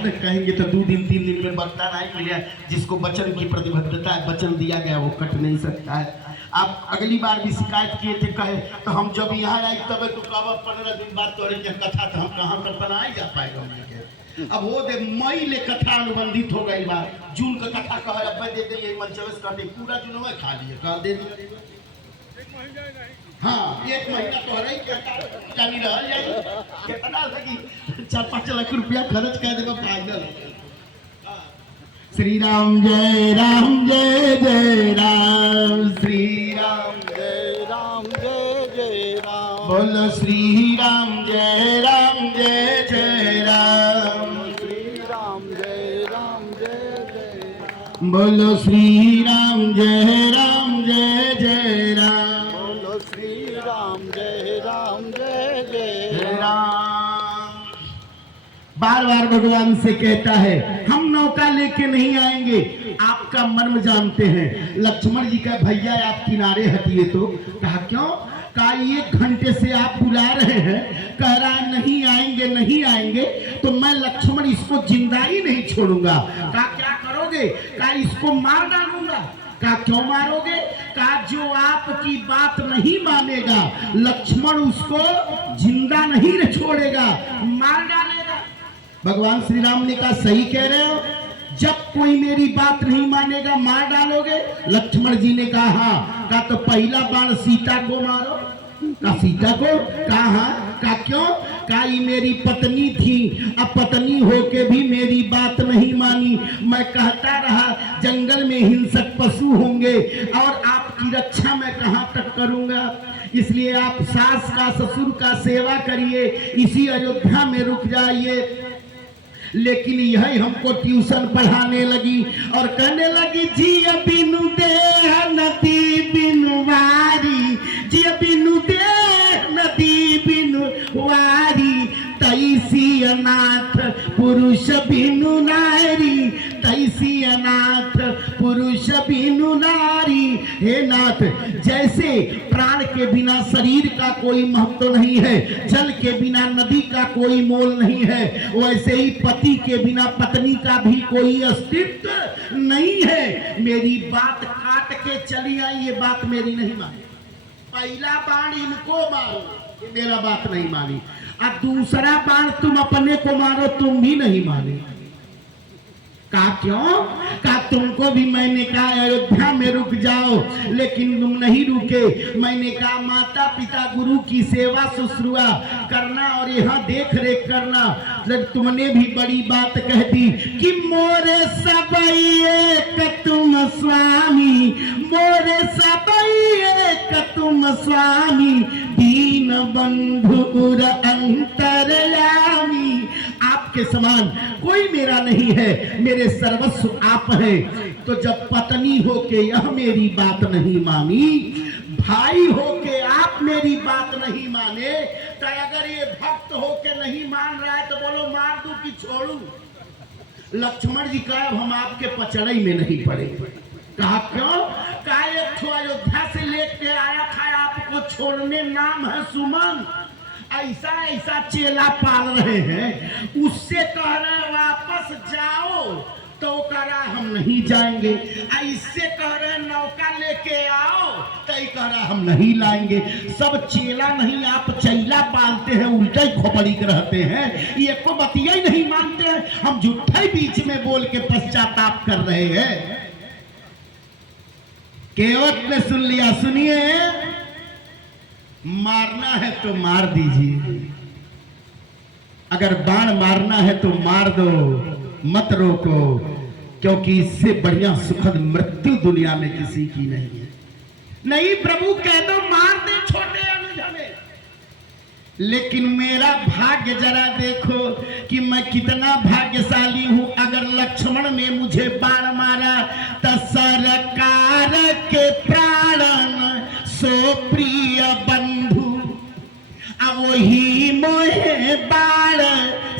न कहेंगे तो 2 दिन 3 दिन में बकता नहीं मिले। जिसको वचन की प्रतिबद्धता है, वचन दिया गया, वो कट नहीं सकता है। आप अगली बार भी शिकायत किए थे, कहे तो हम जब यहाँ आए तब तो कब 15 दिन बाद तोड़े के कथा तो हम कहाँ पर बनाए जा पाएगा। अब वो दे मई ले कथा अनुबंधित हो गई बात, जून का कथा कह अब दे दे ये मंचवस कर दे, पूरा जून में खा लिए कह दे। हाँ 1 महीना तो हर चाली रहा जाए कितना लगी 4-5 लाख रुपया खर्च कर देगा फाइनल। श्री राम जय राम जय जय राम, श्री राम जय राम जय जय राम, बोलो श्री राम जय जय राम, श्री राम जय जय राम, बोलो श्री राम जय जय राम, बोलो श्री राम जय जय राम। बार बार भगवान से कहता है हम नौका लेके नहीं आएंगे, आपका मर्म जानते हैं। लक्ष्मण जी का भैया आप किनारे हटिए, तो कहा क्यों? कहा 1 घंटे से आप बुला रहे हैं, कह रहा नहीं आएंगे नहीं आएंगे, तो मैं लक्ष्मण इसको जिंदा ही नहीं छोड़ूंगा। कहा क्या करोगे? कहा इसको मार डालूंगा। कहा क्यों मारोगे? कहा जो आपकी बात नहीं मानेगा लक्ष्मण उसको जिंदा नहीं छोड़ेगा, मार डालेगा। भगवान श्री राम ने कहा सही कह रहे हो, जब कोई मेरी बात नहीं मानेगा मार डालोगे? लक्ष्मण जी ने कहा हाँ। कहा तो पहला बाण सीता को मारो। कहा सीता को? कहा हाँ। कहा क्यों? कहा ये मेरी पत्नी थी, अब पत्नी होके भी मेरी बात नहीं मानी। मैं कहता रहा जंगल में हिंसक पशु होंगे और आपकी रक्षा मैं कहां तक करूंगा, इसलिए आप सास का ससुर का सेवा करिए, इसी अयोध्या में रुक जाइए। लेकिन यही हमको ट्यूशन पढ़ाने लगी और कहने लगी जी बिनु देह नदी बिनु वारी, जी बिनु देह नदी बिनु वारी, तैसी अनाथ पुरुष बिनु नारी, तैसी अनाथ पुरुष बिनु नारी। हे नाथ, जैसे प्राण के बिना शरीर का कोई महत्व नहीं है, जल के बिना नदी का कोई मोल नहीं है, वैसे ही पति के बिना पत्नी का भी कोई अस्तित्व नहीं है। मेरी बात काट के चली आई, ये बात मेरी नहीं मानी। पहला बाण इनको मारो, ये मेरा बात नहीं मानी, और दूसरा बाण तुम अपने को मारो, तुम भी नहीं माने। कहा क्यों? कहा तुमको भी मैंने कहा अयोध्या में रुक जाओ, लेकिन तुम नहीं रुके। मैंने कहा माता पिता गुरु की सेवा शुश्रूषा करना और यहाँ देख रेख करना, तुमने भी बड़ी बात कह दी कि मोरे सबैये तुम स्वामी, मोरे सबैये तुम स्वामी, दीन बंधु अंतर्यामी। आपके समान कोई मेरा नहीं है, मेरे सर्वस्व आप हैं। तो जब पत्नी होके यह मेरी बात नहीं मानी, भाई होके आप मेरी बात नहीं माने, तो अगर ये भक्त होके नहीं मान रहा है तो बोलो मार दूं कि छोड़ू? लक्ष्मण जी कहा हम आपके पचड़ई में नहीं पड़े। कहा क्यों? कहा एक अयोध्या से लेके आया था, आपको छोड़ने नाम है सुमन, ऐसा ऐसा चेला पाल रहे हैं, उससे कह रहे वापस जाओ तो कह रहा हम नहीं जाएंगे, इससे कह रहे नौका लेके आओ तो कह रहा हम नहीं लाएंगे। सब चेला नहीं, आप चैला पालते हैं, उल्टा ही खोपड़ी के रहते हैं, ये को बतिया ही नहीं मानते हैं। हम झूठे बीच में बोल के पश्चाताप कर रहे हैं। केवट ने सुन लिया, सुनिए मारना है तो मार दीजिए, अगर बाण मारना है तो मार दो, मत रोको, क्योंकि इससे बढ़िया सुखद मृत्यु दुनिया में किसी की नहीं है। नहीं प्रभु कह दो मार दे छोटे अनुज हमें, लेकिन मेरा भाग्य जरा देखो कि मैं कितना भाग्यशाली हूं। अगर लक्ष्मण ने मुझे बाण मारा तो सरकार के प्राण सो प्रिय बंधु, अब वही मोहे बाण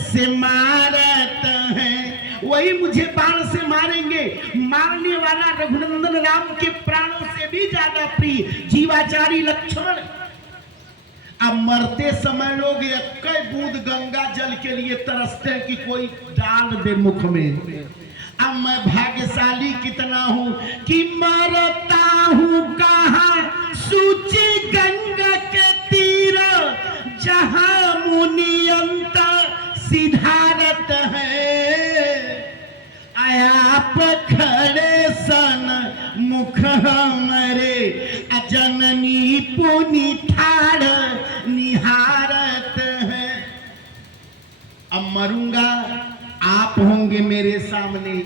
से मारत हैं, वही मुझे बाण से मारेंगे। मारने वाला रघुनंदन राम के प्राणों से भी ज्यादा प्रिय जीवाचारी लक्ष्मण। अब मरते समय लोग एक बूंद गंगा जल के लिए तरसते हैं कि कोई डाल दे मुख में। अब मैं भाग्यशाली कितना हूं कि मरता हूं कहां सूची गंगा के तीर, जहां मुनियंत सिधारत है। आप खड़े सन मुख हमारे, जननी पुनि ठाड़ निहारत है। अब मरूंगा, आप होंगे मेरे सामने,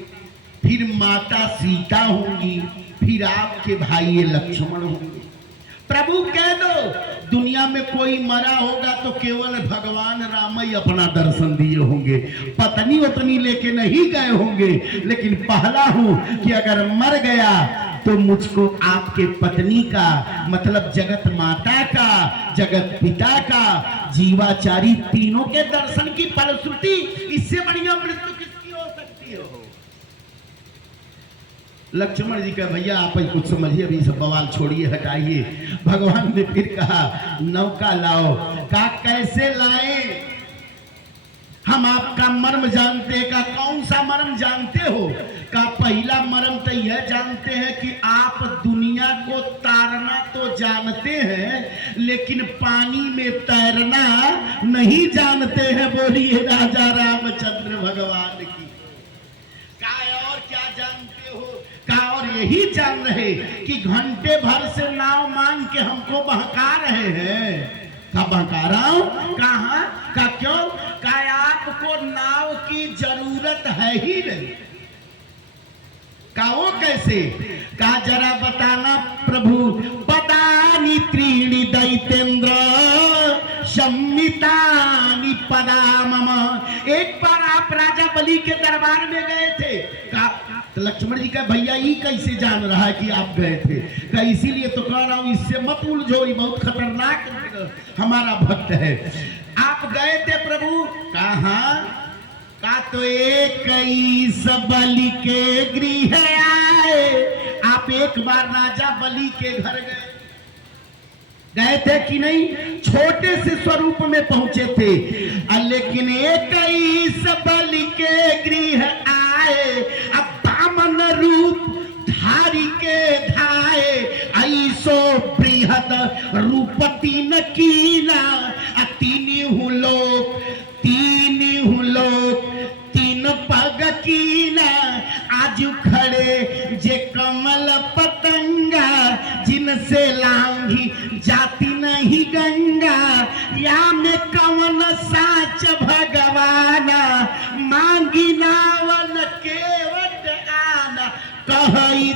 फिर माता सीता होंगी, फिर आपके भाई लक्ष्मण होंगे। प्रभु कह दो दुनिया में कोई मरा होगा तो केवल भगवान राम ही अपना दर्शन दिए होंगे, पत्नी उतनी लेके नहीं गए होंगे। लेकिन पहला हूं कि अगर मर गया तो मुझको आपके पत्नी का, मतलब जगत माता का, जगत पिता का, जीवाचारी तीनों के दर्शन की फलश्रुति, इससे बढ़िया मृत्यु किसकी हो सकती हो। लक्ष्मण जी का भैया आप ही कुछ समझिए, अभी सब बवाल छोड़िए, हटाइए। भगवान ने फिर कहा नौका लाओ। कहा कैसे लाए, हम आपका मर्म जानते हैं। का कौन सा मर्म जानते हो। का पहला मर्म तो यह जानते हैं कि आप दुनिया को तारना तो जानते हैं, लेकिन पानी में तैरना नहीं जानते हैं। बोलिए राजा रामचंद्र भगवान की। का और क्या जानते हो। का और यही जान रहे कि घंटे भर से नाव मांग के हमको बहका रहे हैं। का बहका रहा हूं, कहा का क्यों। का आपको नाव की जरूरत है ही नहीं। का वो कैसे। का जरा बताना प्रभु। पदानि त्रीणि दैतेंद्र सम्मितानि पदा मम। एक बार आप राजा बलि के दरबार में गए थे। का तो लक्ष्मण जी का भैया ये कैसे जान रहा है कि आप गए थे। का इसीलिए तो कह रहा हूं इससे मत उलझो, ये बहुत खतरनाक हमारा भक्त है। आप गए थे प्रभु। कहां। का तो एक बलि के गृह आए। आप एक बार राजा बलि के घर गए थे कि नहीं। छोटे से स्वरूप में पहुंचे थे, लेकिन एक बलि के गृह आए। अब बामन रूप धारी के धाए, ऐसो बृहद रूप तीन कीना। तीन लोक तीन पग कीना। आज खड़े जे कमल पतंगा, जिनसे लांघी जाती नहीं गंगा। या में कवन साच भगवाना, मांगी नावन केवट आना। कहई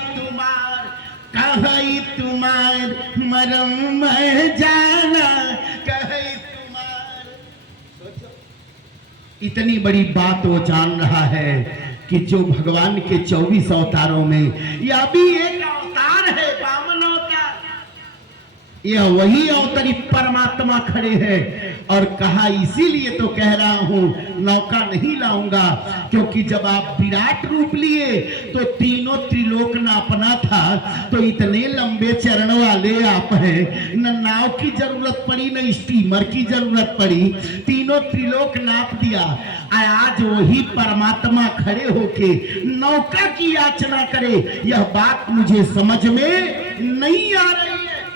तुम्हार मरम मैं जाना। कहई इतनी बड़ी बात वो जान रहा है कि जो भगवान के 24 अवतारों में यह भी एक अवतार है, वामन अवतार। यह वही अवतरित परमात्मा खड़े हैं। और कहा इसीलिए तो कह रहा हूं नौका नहीं लाऊंगा, क्योंकि जब आप विराट रूप लिए तो तीनों त्रिलोक नापना था। तो इतने लंबे चरण वाले आप हैं, न नाव की जरूरत पड़ी न स्टीमर की जरूरत पड़ी, तीनों त्रिलोक नाप दिया। आज वही परमात्मा खड़े होके नौका की याचना करे, यह बात मुझे समझ में नहीं आ रही है।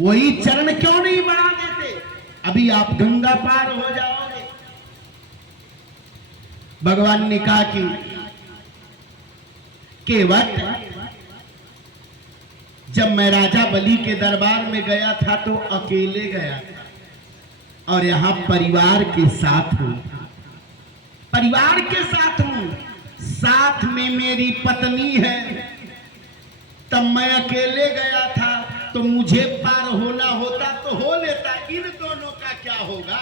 वही चरण क्यों नहीं बढ़ा देते। अभी आप गंगा पार हो जाओगे। भगवान ने कहा कि केवट, जब मैं राजा बलि के दरबार में गया था तो अकेले गया था, और यहां परिवार के साथ हूं। परिवार के साथ हूं, साथ में मेरी पत्नी है। तब मैं अकेले गया था, तो मुझे पार होना होता तो हो लेता, इन दोनों का क्या होगा।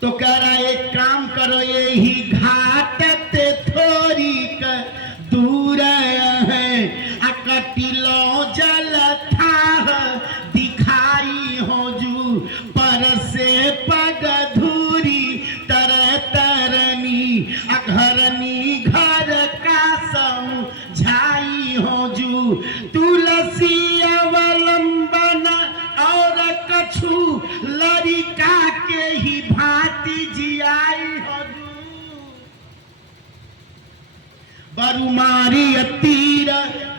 तो कह रहा एक काम करो, यही घाट ते थोड़ी दूर है। अकटिलो जल था दिखाई हो जू, पर से पग धूरी तर तरनी। अघरनी घर का समझाई हो जू, तुलसी अवलंबन और बरुमारी तीर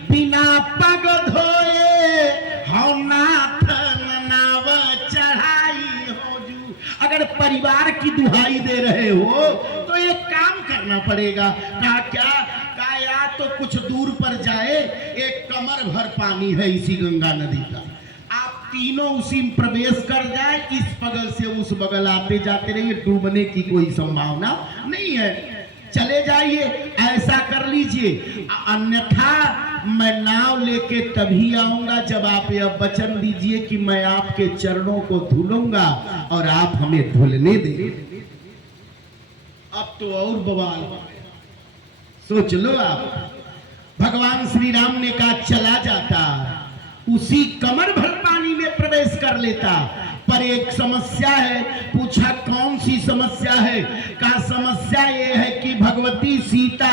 बिना पग धोए हो नाथ नाव चढ़ाई हो जू। अगर परिवार की दुहाई दे रहे हो तो एक काम करना पड़ेगा। कहा क्या? कहा या तो कुछ दूर पर जाए, एक कमर भर पानी है इसी गंगा नदी का, आप तीनों उसी में प्रवेश कर जाए, इस बगल से उस बगल आते जाते रहिए, डूबने की कोई संभावना नहीं है, चले जाइए, ऐसा कर लीजिए। अन्यथा मैं नाव लेके तभी आऊंगा जब आप यह वचन दीजिए कि मैं आपके चरणों को धुलूंगा और आप हमें धुलने दें। अब तो और बवाल सोच लो आप। भगवान श्री राम ने कहा चला जाता, उसी कमर भर पानी में प्रवेश कर लेता, पर एक समस्या है। पूछा कौन सी समस्या है? का समस्या ये है कि भगवती सीता,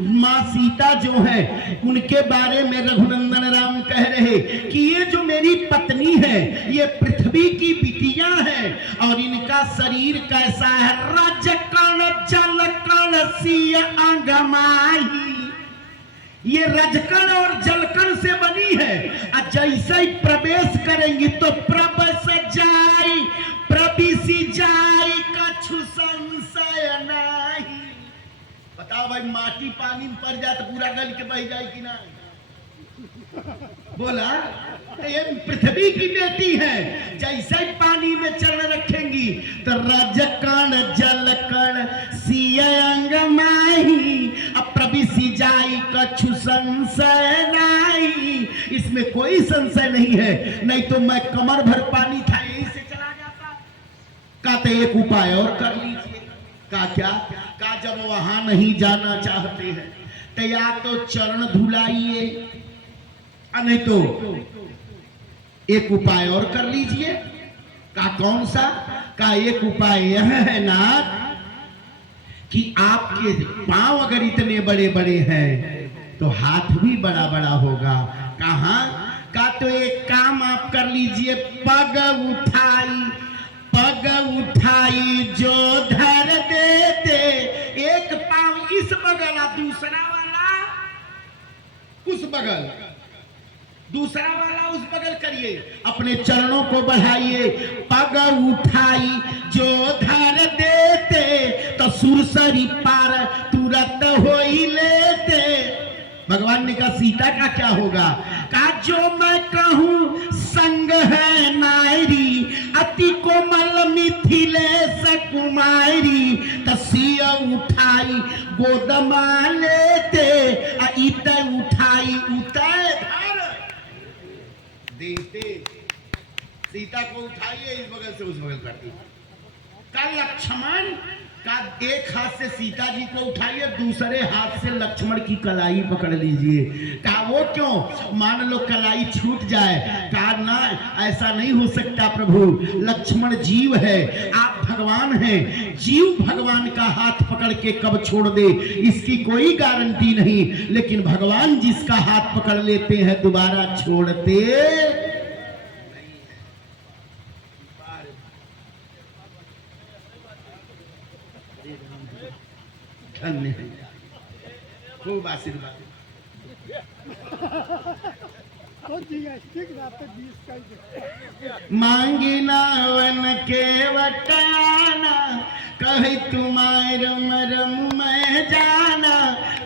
माँ सीता जो है, उनके बारे में रघुनंदन राम कह रहे कि ये जो मेरी पत्नी है ये पृथ्वी की बिटिया है और इनका शरीर कैसा है? रजकण जलकण सिय अंगमाही, ये रजकण और जलकण से बनी है। जैसे ही प्रवेश करेंगी तो प्रवेश जाई प्रविशी जाई कछु संशय नहीं। बताओ भाई, माटी पानी में पड़ जाए तो पूरा गल के बह जाए कि नहीं? बोला ये पृथ्वी की बेटी है, जैसे ही पानी में चरण रखेंगी तो रजकण जलकण सिय अंगमाही प्रविशी जाई कछु संशय नहीं। इसमें कोई संशय नहीं है, नहीं तो मैं कमर भर पानी था यहीं से चला जाता। कहते एक उपाय और कर लीजिए। का क्या? का जब वहां नहीं जाना चाहते हैं तो या तो चरण धुलाइए, नहीं तो एक उपाय और कर लीजिए। का कौन सा? का एक उपाय यह है ना कि आपके पांव अगर इतने बड़े बड़े हैं तो हाथ भी बड़ा बड़ा होगा। कहां? का तो एक काम आप कर लीजिए, पग उठाई जो धर देते, एक पांव इस बगल और दूसरा वाला उस बगल, दूसरा वाला उस बगल करिए, अपने चरणों को बढ़ाइए। पग उठाई जो धर देते तो सुरसरी पार तुरंत हो ही लेते। भगवान ने कहा सीता का क्या होगा? कहा जो मैं कहूं संग है नारी अति कोमल मिथिलेश कुमारी, तसिय उठाई गोदमा लेते इत उठाई उतर धर देते। सीता को उठाइए, इस बगल से उस बगल करती। कल लक्ष्मण का एक हाथ से सीता जी को उठाइए, दूसरे हाथ से लक्ष्मण की कलाई पकड़ लीजिए। कहा वो क्यों? मान लो कलाई छूट जाए। कहा ना, ऐसा नहीं हो सकता प्रभु, लक्ष्मण जीव है, आप भगवान हैं, जीव भगवान का हाथ पकड़ के कब छोड़ दे इसकी कोई गारंटी नहीं, लेकिन भगवान जिसका हाथ पकड़ लेते हैं दोबारा छोड़ते धन्य है। खूब आशीर्वाद। मांगी नावन के वटाना, कही तुम्हार मरम मैं जाना,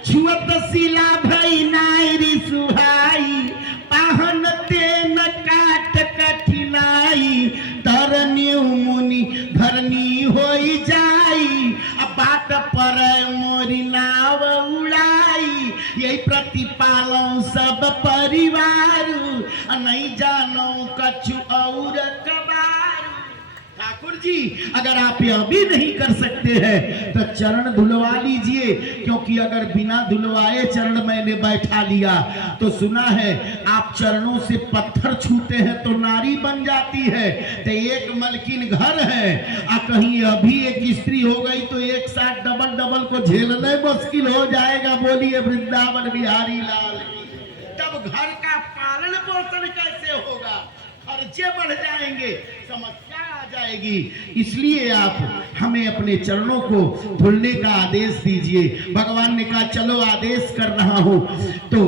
छुअत सिला भई नारी सुहाई, पाहन तेन काट कठिनाई, तरनी मुनि धरनी होई जाई, बाट पर मोरी नाव उड़ाई, यही प्रतिपालों सब परिवार, नहीं जानो कछु और कबार। ठाकुर जी अगर आप यह भी नहीं कर सकते हैं तो चरण धुलवा लीजिए, क्योंकि अगर बिना धुलवाए चरण मैंने बैठा लिया तो सुना है आप चरणों से पत्थर छूते हैं तो नारी बन जाती है। तो एक मलकिन घर है और कहीं अभी एक स्त्री हो गई तो एक साथ डबल डबल को झेलना मुश्किल हो जाएगा। बोलिए वृंदावन बिहारी लाल की। तब घर का पालन पोषण कैसे होगा? खर्चे बढ़ जाएंगे, समस्या जाएगी, इसलिए आप हमें अपने चरणों को धुलने का आदेश दीजिए। भगवान ने कहा चलो आदेश कर रहा हूं। तो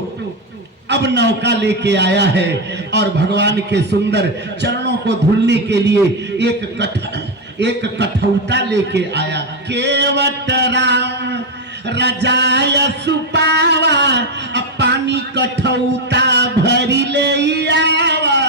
अब नौका लेके आया है और भगवान के सुंदर चरणों को धुलने के लिए एक कठौता लेके आया। केवट राम रजाय सुपावा, अब पानी कठौता भरी ले आवा।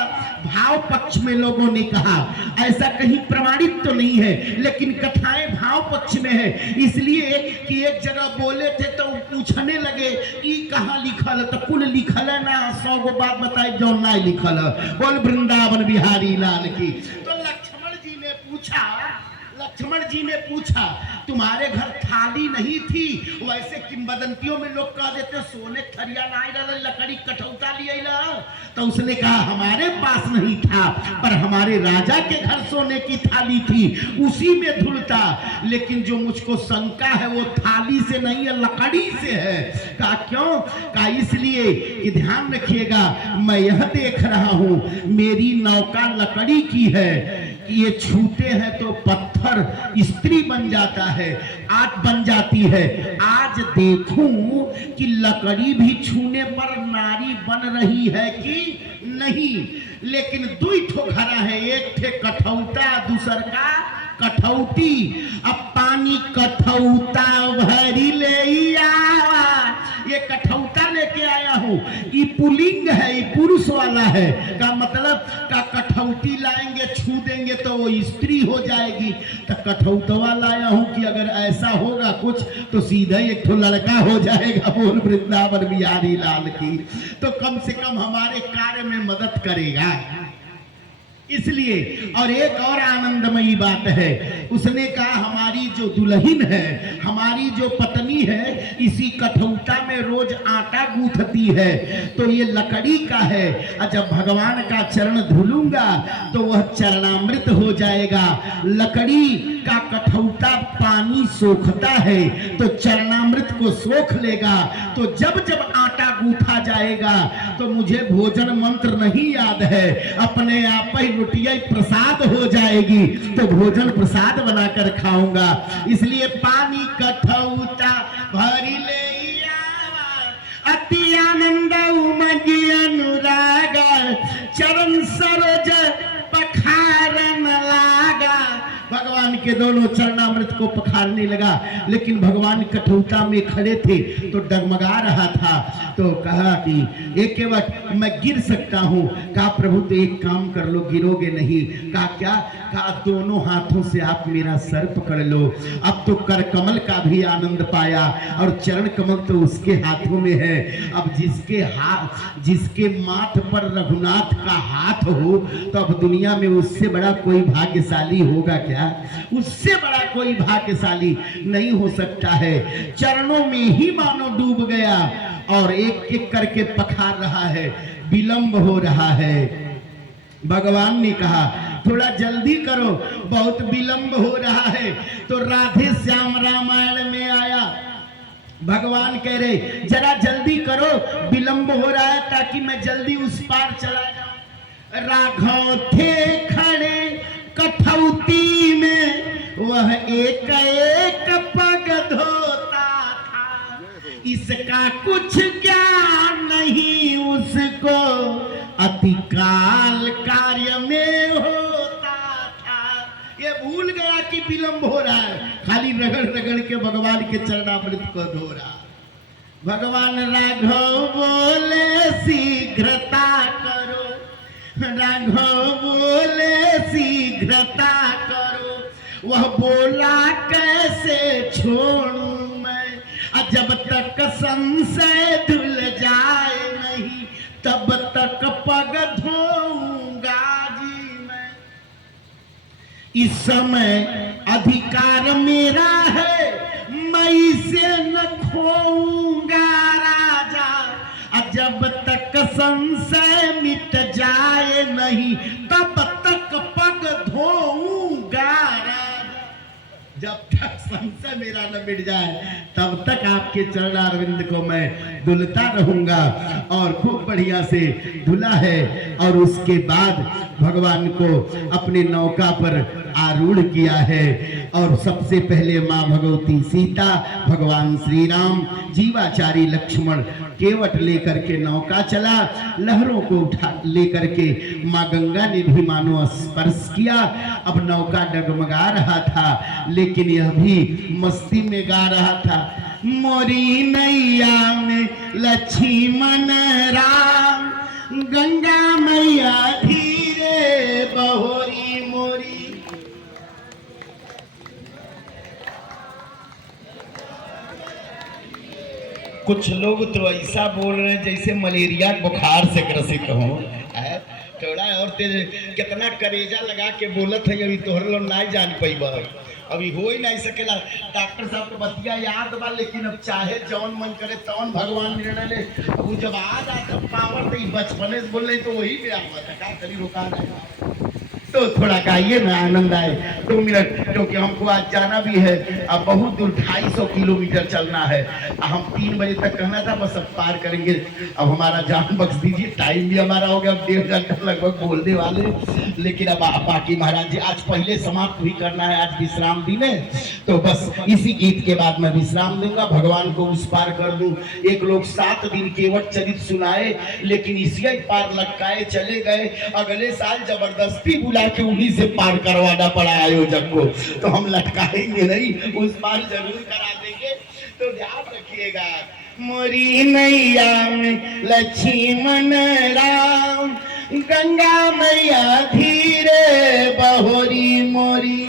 भाव पक्ष में लोगों ने कहा, ऐसा कहीं प्रमाणित तो नहीं है, लेकिन कथाएं भाव पक्ष में है, इसलिए कि एक जगह बोले थे तो पूछने लगे ई कहाँ लिखल है, तो कुल लिखल है ना, 100 गो बात बताई जो ना लिखल है। बोल वृंदावन बिहारी लाल की। तो लक्ष्मण जी ने पूछा तुम्हारे घर थाली नहीं थी? वैसे किंवदंतियों में लोग कह देते सोने थरिया नहीं डाल, लकड़ी कठौता लिए ला। तो उसने कहा हमारे पास नहीं था, पर हमारे राजा के घर सोने की थाली थी, उसी में धुलता। लेकिन जो मुझको शंका है वो थाली से नहीं है, लकड़ी से है। कहा क्यों? कहा इसलिए कि ध्यान रखिएगा, मैं यह देख रहा हूं मेरी नौका लकड़ी की है, ये छूते हैं तो पत्थर स्त्री बन जाता है, आग बन जाती है। आज देखूं कि लकड़ी भी छूने पर नारी बन रही है कि नहीं। लेकिन दुई ठो घरा है, एक थे कठौता, दूसर का कठौती। अब पानी कठौता भरी ले आवा, ये कठौता लेके आया हूं। ये पुलिंग है, ये पुरुष वाला है, का मतलब का कठौती लाएंगे, छू देंगे तो वो स्त्री हो जाएगी। तो कठौतवा लाया हूं कि अगर ऐसा होगा कुछ तो सीधा एक ठो लड़का हो जाएगा। बोल वृंदावन बिहारी लाल की। तो कम से कम हमारे कार्य में मदद करेगा, इसलिए। और एक और आनंदमयी बात है, उसने कहा हमारी जो दुल्हन है, हमारी जो पत्नी है, इसी कठौता में रोज आटा गूंथती है, तो ये लकड़ी का है। और जब भगवान का चरण धुलूंगा तो वह चरणामृत हो जाएगा। लकड़ी का कठौता पानी सोखता है तो चरणामृत को सोख लेगा। तो जब जब आटा गूंथा जाएगा तो मुझे भोजन मंत्र नहीं याद है, अपने आप ही रोटियां प्रसाद हो जाएगी, तो भोजन प्रसाद बनाकर खाऊंगा। इसलिए पानी कठौता भरी ले आवा, अति आनंद उमगी अनुराग, चरण सरोज पखारन लागा। भगवान के दोनों चरणामृत को पखारने लगा, लेकिन भगवान कठौता में खड़े थे तो डगमगा रहा था। तो कहा कि एक वक्त मैं गिर सकता हूं। कहा प्रभु तो एक काम कर लो, गिरोगे नहीं। कहा क्या? कहा दोनों हाथों से आप मेरा सर पकड़ लो। अब तो कर कमल का भी आनंद पाया, और चरण कमल तो उसके हाथों में है। अब जिसके माथ पर रघुनाथ का हाथ हो, तो अब दुनिया में उससे बड़ा कोई भाग्यशाली होगा क्या? उससे बड़ा कोई भाग्यशाली नहीं हो सकता है। चरणों में ही मानो डूब गया और एक एक करके पखार रहा है। विलंब हो रहा है। भगवान ने कहा थोड़ा जल्दी करो, बहुत विलंब हो रहा है। तो राधे श्याम रामायण में आया, भगवान कह रहे जरा जल्दी करो, विलंब हो रहा है, ताकि मैं जल्दी उस पार चला जाऊं। राघव थे खड़े कठौती में, वह एक एक पग धोता था। इसका कुछ ज्ञान नहीं उसको, अतिकाल कार्य में होता था। ये भूल गया कि विलंब हो रहा है, खाली रगड़ रगड़ के भगवान के चरणामृत को धो रहा। भगवान राघव बोले शीघ्रता करो, राघव बोले शीघ्रता करो। वह बोला कैसे छोड़ूं मैं, जब तक संशय धुल जाए नहीं, तब तक पग धोऊंगा जी मैं। इस समय अधिकार मेरा है, मैं इसे न खोऊंगा राजा। जब तक संशय मिट जाए नहीं, तब तक पग धोऊंगा राजा। जब तक संशय मेरा न मिट जाए तब तक आपके चरणारविंद को मैं धुलता रहूंगा। और खूब बढ़िया से धुला है। और उसके बाद भगवान को अपने नौका पर आरूढ़ किया है। और सबसे पहले माँ भगवती सीता, भगवान श्री राम, जीवाचारी लक्ष्मण केवट लेकर के नौका चला, लहरों को उठा लेकर के माँ गंगा ने भी मानो स्पर्श किया। अब नौका डगमगा रहा था, लेकिन यह भी मस्ती में गा रहा था, मोरी नैया में लक्ष्मण राम, गंगा मैया धीरे बहोरी मोरी। कुछ लोग तो ऐसा बोल रहे हैं जैसे मलेरिया बुखार से ग्रसित हो। थोड़ा और तेज कितना करेजा लगा के बोलत है, अभी तोहर लोग नहीं जान पैबा, अभी हो ही नहीं सकेला। डॉक्टर साहब को बतिया याद बा, लेकिन अब चाहे जौन मन करे तौन भगवान निर्णय ले। अब जब आ जाता पावर तो बचपने से बोल रहे तो वही में आता क्या करी, रोका नहीं तो थोड़ा गाइए ना, आनंद आए 2 मिनट, क्योंकि हमको आज जाना भी है। अब बहुत दूर 250 किलोमीटर चलना है। हम 3 बजे तक कहना था, बस अब पार करेंगे। अब हमारा जान बख्श दीजिए, टाइम भी हमारा हो गया, 1.5 घंटा लगभग बोलने वाले। लेकिन अब बाकी महाराज जी आज पहले समाप्त भी करना है, आज विश्राम दिन है, तो बस इसी गीत के बाद मैं विश्राम दूंगा, भगवान को उस पार कर दूं। एक लोग 7 दिन केवट चरित सुनाए, लेकिन इसी पार लटकाए चले गए। अगले साल जबरदस्ती बुला के उन्हीं से पार करवाना पड़ा आयोजक को, तो हम लटकाएंगे नहीं, उस पार जरूर करा देंगे, तो ध्यान रखिएगा। मोरी नैया में लक्ष्मण राम, गंगा मैया धीरे बहोरी मोरी।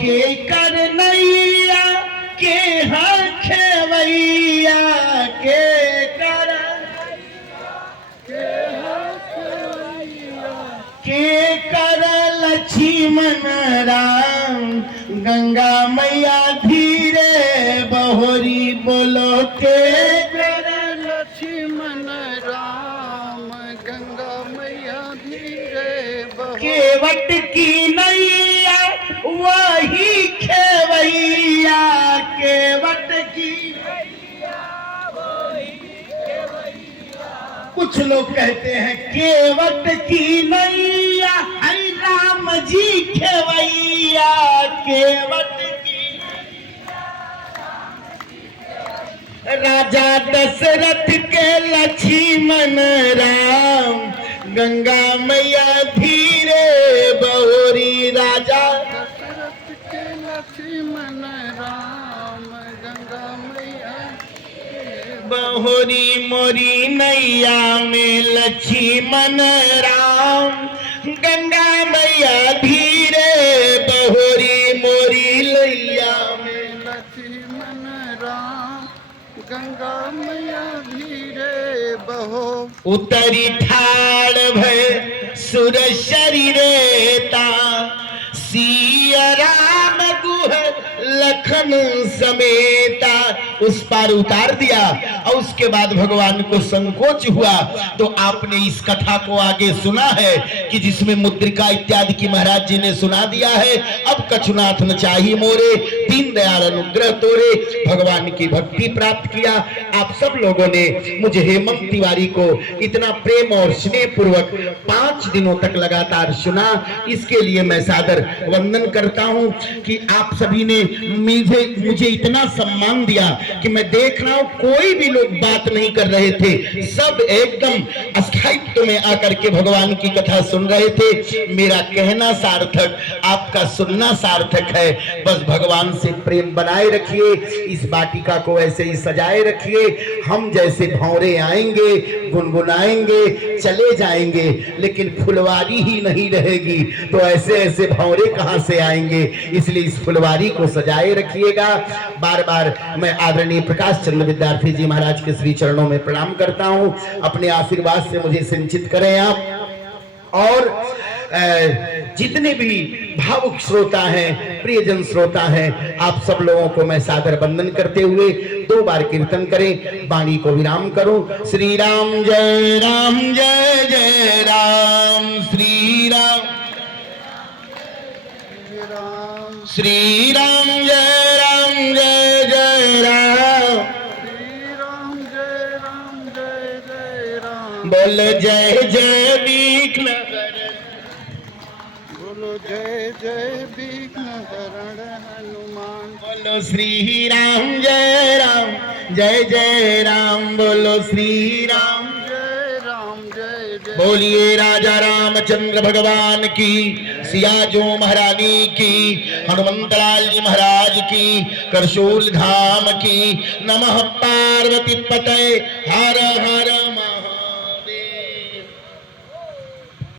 के कर नैया के खेवैया, के कर लक्ष्मण राम, गंगा मैया धीरे बहोरी बोलो। के कर लक्ष्मण राम, गंगा मैया धीरे बहोरी। केवट की नैया वही खेवैया, केवट की। कुछ लोग कहते हैं केवट की नैया है राम जी खेवैया, केवट की। राजा दशरथ के लक्ष्मण राम, गंगा मैया धीरे बहोरी। राजा दशरथ के लक्ष्मण राम, गंगा मैया बहोरी मोरी नैया में लक्ष्मण राम, गंगा मैया धीरे बहोरी मोरी लैया में लक्ष्मण राम, गंगा मैया धीरे बहो। उतरी ठाड़ भय सुर शरीरेता, सिया राम गुहर लखन समेता। उस पार उतार दिया, और उसके बाद भगवान को संकोच हुआ। तो आपने इस कथा को आगे सुना है कि जिसमें मुद्रिका इत्यादि की महाराज जी ने सुना दिया है। अब कछुनाथ न चाहिए मोरे, दीन दयाल अनुग्रह तोरे, भगवान की भक्ति प्राप्त किया। आप सब लोगों ने मुझे हेमंत तिवारी को इतना प्रेम और स्नेह पूर्वक 5 दिनों तक लगातार सुना, इसके लिए मैं सादर वंदन करता हूं कि आप सभी ने मुझे इतना सम्मान दिया कि मैं देख रहा हूं कोई भी लोग बात नहीं कर रहे थे, सब एकदम स्थायित्व में आकर के भगवान की कथा सुन रहे थे। मेरा कहना सार्थक, आपका सुनना सार्थक है। बस भगवान से प्रेम बनाए रखिए, इस वाटिका को ऐसे ही सजाए रखिए। हम जैसे भौरे आएंगे, गुनगुनाएंगे, चले जाएंगे, लेकिन फुलवारी ही नहीं रहेगी, तो ऐसे ऐसे भौरे कहां से आएंगे। इसलिए इस फुलवारी को सजाए रखिएगा। बार बार मैं आदरणीय प्रकाश चंद्र विद्यार्थी जी महाराज के श्री चरणों में प्रणाम करता हूं। अपने आशीर्वाद से मुझे सिंचित करें आप। और जितने भी भावुक श्रोता हैं, प्रियजन श्रोता हैं, आप सब लोगों को मैं सादर वंदन करते हुए 2 बार कीर्तन करें, वाणी को विराम करूं। श्री राम जय राम, जय जय राम, श्री राम श्री राम जय राम, जय जय राम, श्री राम जय राम, जय जय बोलो जय जय विघ्न हरण, बोलो जय जय विघ्न हरण हनुमान। बोलो श्री राम जय राम, जय जय राम, बोलो श्री राम। जय राम जय जय। बोलिए राजा रामचंद्र भगवान की, सियाजो महारानी की, हनुमंतलाल जी महाराज की, करशूल धाम की। नमः पार्वती पतये, हर हर